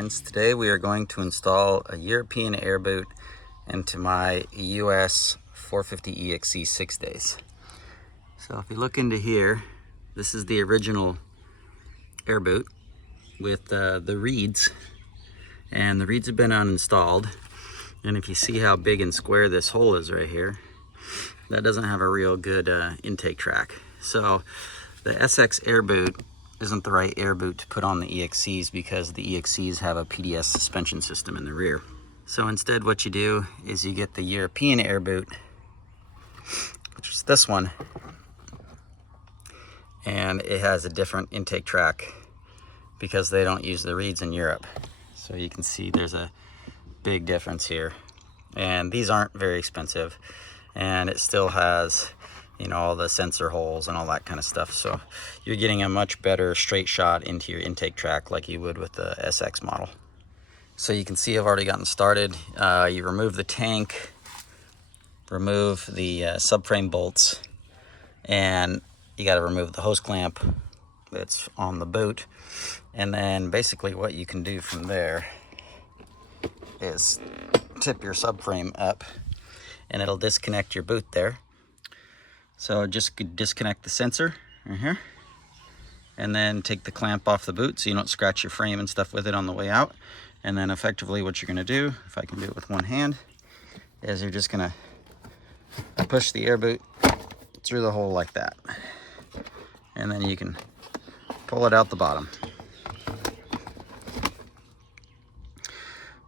friends. Today we are going to install a European Airboot into my US 450 EXC 6 days. So if you look into here, this is the original Airboot with the reeds, and the reeds have been uninstalled. And if you see how big and square this hole is right here, that doesn't have a real good intake track. So the SX Airboot isn't the right air boot to put on the EXCs because the EXCs have a PDS suspension system in the rear. So instead what you do is you get the European Airboot, which is this one, and it has a different intake track because they don't use the reeds in Europe. So you can see there's a big difference here, and these aren't very expensive, and it still has, you know, all the sensor holes and all that kind of stuff. So you're getting a much better straight shot into your intake track like you would with the SX model. So you can see I've already gotten started. You remove the tank, remove the subframe bolts, and you got to remove the hose clamp that's on the boot. And then basically what you can do from there is tip your subframe up and it'll disconnect your boot there. So just disconnect the sensor right here, and then take the clamp off the boot so you don't scratch your frame and stuff with it on the way out. And then effectively what you're gonna do, if I can do it with one hand, is you're just gonna push the air boot through the hole like that. And then you can pull it out the bottom.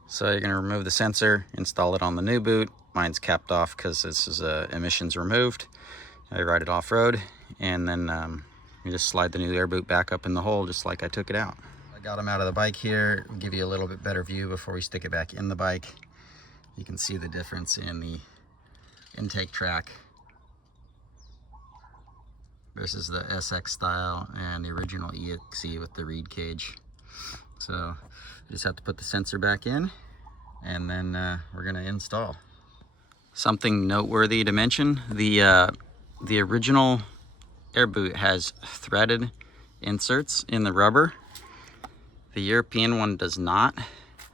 So you're gonna remove the sensor, install it on the new boot. Mine's capped off because this is emissions removed. I ride it off-road, and then you just slide the new air boot back up in the hole just like I took it out. I got them out of the bike here. I'll give you a little bit better view before we stick it back in the bike. You can see the difference in the intake track versus the SX style and the original EXC with the reed cage. So you just have to put the sensor back in, and then we're gonna install. Something noteworthy to mention, the original Airboot has threaded inserts in the rubber. The European one does not.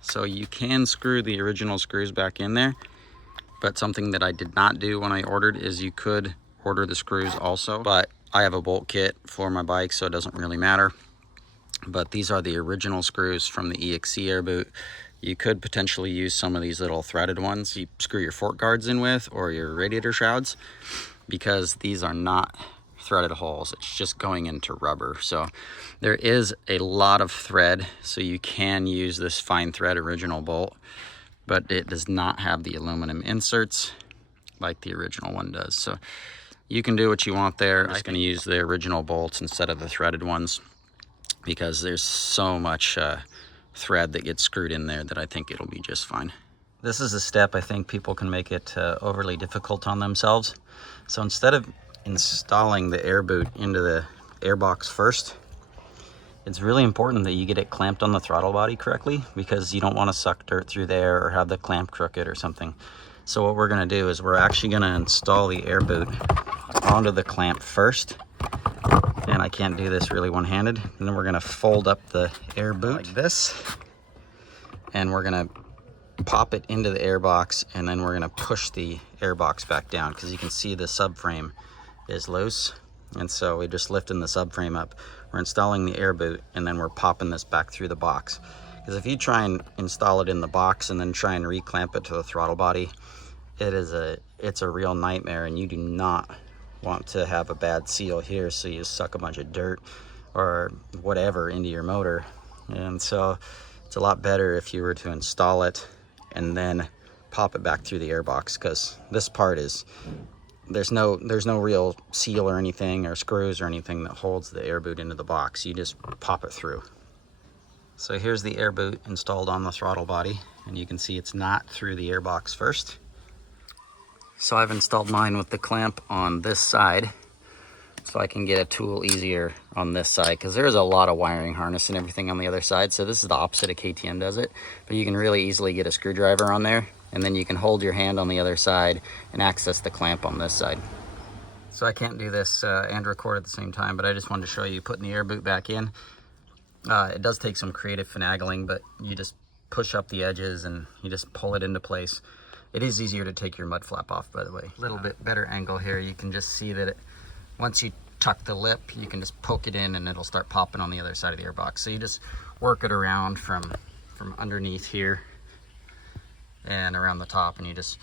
So you can screw the original screws back in there, but something that I did not do when I ordered is you could order the screws also, but I have a bolt kit for my bike, so it doesn't really matter. But these are the original screws from the EXC Airboot. You could potentially use some of these little threaded ones you screw your fork guards in with, or your radiator shrouds, because these are not threaded holes. It's just going into rubber. So there is a lot of thread, so you can use this fine thread original bolt, but it does not have the aluminum inserts like the original one does. So you can do what you want there. I'm just going to use the original bolts instead of the threaded ones because there's so much thread that gets screwed in there that I think it'll be just fine. This is a step I think people can make it overly difficult on themselves. So instead of installing the Airboot into the airbox first, it's really important that you get it clamped on the throttle body correctly, because you don't want to suck dirt through there or have the clamp crooked or something. So what we're going to do is we're actually going to install the Airboot onto the clamp first. And I can't do this really one-handed. And then we're going to fold up the Airboot like this, and we're going to pop it into the airbox, and then we're going to push the airbox back down because you can see the subframe is loose. And so we're just lifting the subframe up. We're installing the Airboot, and then we're popping this back through the box. Because if you try and install it in the box and then try and reclamp it to the throttle body, it's a real nightmare, and you do not want to have a bad seal here so you suck a bunch of dirt or whatever into your motor. And so it's a lot better if you were to install it and then pop it back through the airbox, because this part is, there's no real seal or anything or screws or anything that holds the Airboot into the box. You just pop it through. So here's the Airboot installed on the throttle body, and you can see it's not through the airbox first. So I've installed mine with the clamp on this side so I can get a tool easier on this side, because there's a lot of wiring harness and everything on the other side. So this is the opposite of KTM does it, but you can really easily get a screwdriver on there, and then you can hold your hand on the other side and access the clamp on this side. So I can't do this and record at the same time, but I just wanted to show you putting the Airboot back in. It does take some creative finagling, but you just push up the edges and you just pull it into place. It is easier to take your mud flap off, by the way. A little bit better angle here. You can just see that once you tuck the lip, you can just poke it in and it'll start popping on the other side of the airbox. So you just work it around from underneath here and around the top, and you just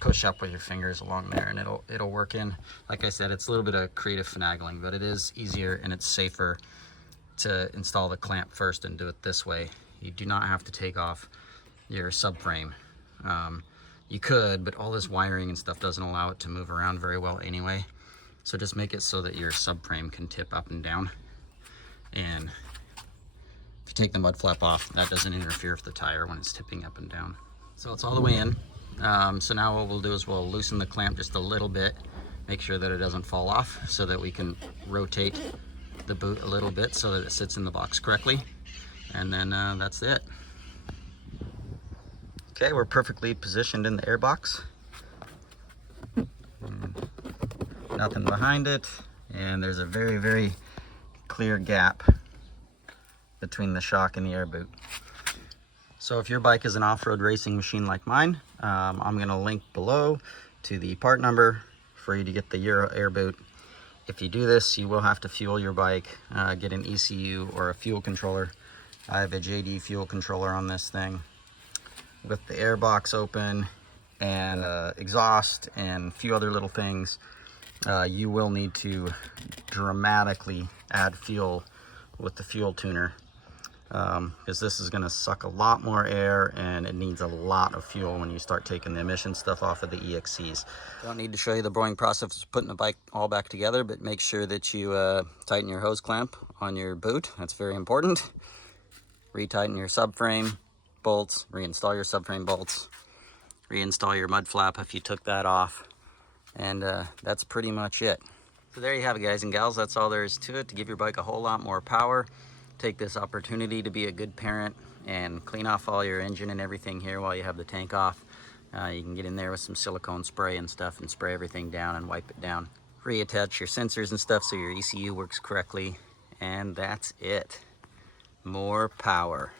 push up with your fingers along there and it'll work in. Like I said, it's a little bit of creative finagling, but it is easier and it's safer to install the clamp first and do it this way. You do not have to take off your subframe. You could, but all this wiring and stuff doesn't allow it to move around very well anyway. So just make it so that your subframe can tip up and down. And if you take the mud flap off, that doesn't interfere with the tire when it's tipping up and down. So it's all the way in. So now what we'll do is we'll loosen the clamp just a little bit, make sure that it doesn't fall off, so that we can rotate the boot a little bit so that it sits in the box correctly. And then that's it. Okay, we're perfectly positioned in the airbox. Nothing behind it, and there's a very, very clear gap between the shock and the air boot. So if your bike is an off-road racing machine like mine, I'm going to link below to the part number for you to get the Euro air boot. If you do this, you will have to fuel your bike, get an ECU or a fuel controller. I have a JD fuel controller on this thing with the air box open and exhaust and a few other little things. You will need to dramatically add fuel with the fuel tuner, because this is going to suck a lot more air and it needs a lot of fuel when you start taking the emission stuff off of the EXCs. Don't need to show you the boring process of putting the bike all back together, but make sure that you tighten your hose clamp on your boot. That's very important. Retighten your subframe bolts, reinstall your subframe bolts, reinstall your mud flap if you took that off, and that's pretty much it. So there you have it, guys and gals. That's all there is to it. To give your bike a whole lot more power, take this opportunity to be a good parent and clean off all your engine and everything here while you have the tank off. You can get in there with some silicone spray and stuff and spray everything down and wipe it down. Reattach your sensors and stuff so your ECU works correctly, and that's it. More power.